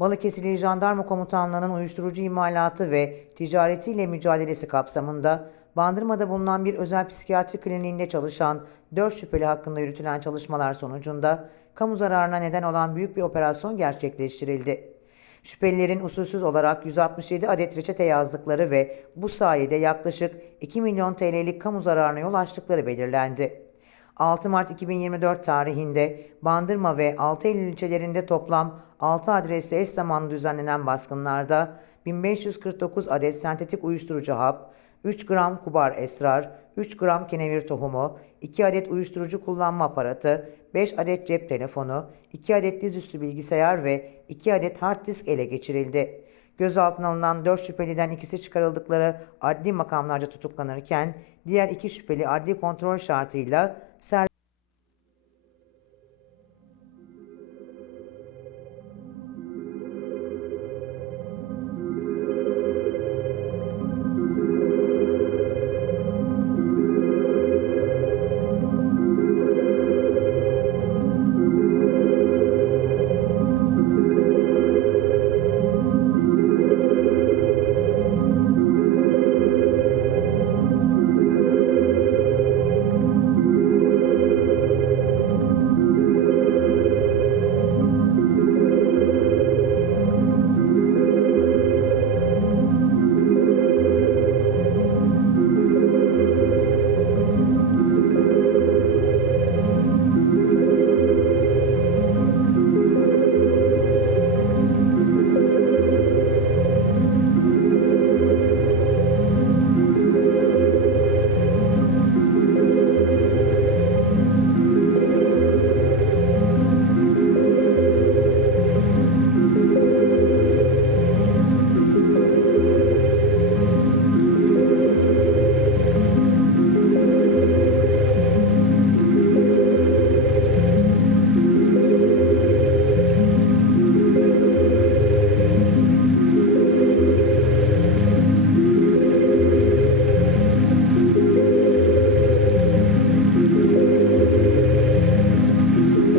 Balıkesir Jandarma Komutanlığı'nın uyuşturucu imalatı ve ticaretiyle mücadelesi kapsamında Bandırma'da bulunan bir özel psikiyatri kliniğinde çalışan 4 şüpheli hakkında yürütülen çalışmalar sonucunda kamu zararına neden olan büyük bir operasyon gerçekleştirildi. Şüphelilerin usulsüz olarak 167 adet reçete yazdıkları ve bu sayede yaklaşık 2 milyon TL'lik kamu zararına yol açtıkları belirlendi. 6 Mart 2024 tarihinde Bandırma ve 6 Eylül ilçelerinde toplam 6 adreste eş zamanlı düzenlenen baskınlarda 1549 adet sentetik uyuşturucu hap, 3 gram kubar esrar, 3 gram kenevir tohumu, 2 adet uyuşturucu kullanma aparatı, 5 adet cep telefonu, 2 adet dizüstü bilgisayar ve 2 adet hard disk ele geçirildi. Gözaltına alınan 4 şüpheliden ikisi çıkarıldıkları adli makamlarca tutuklanırken diğer iki şüpheli adli kontrol şartıyla serbest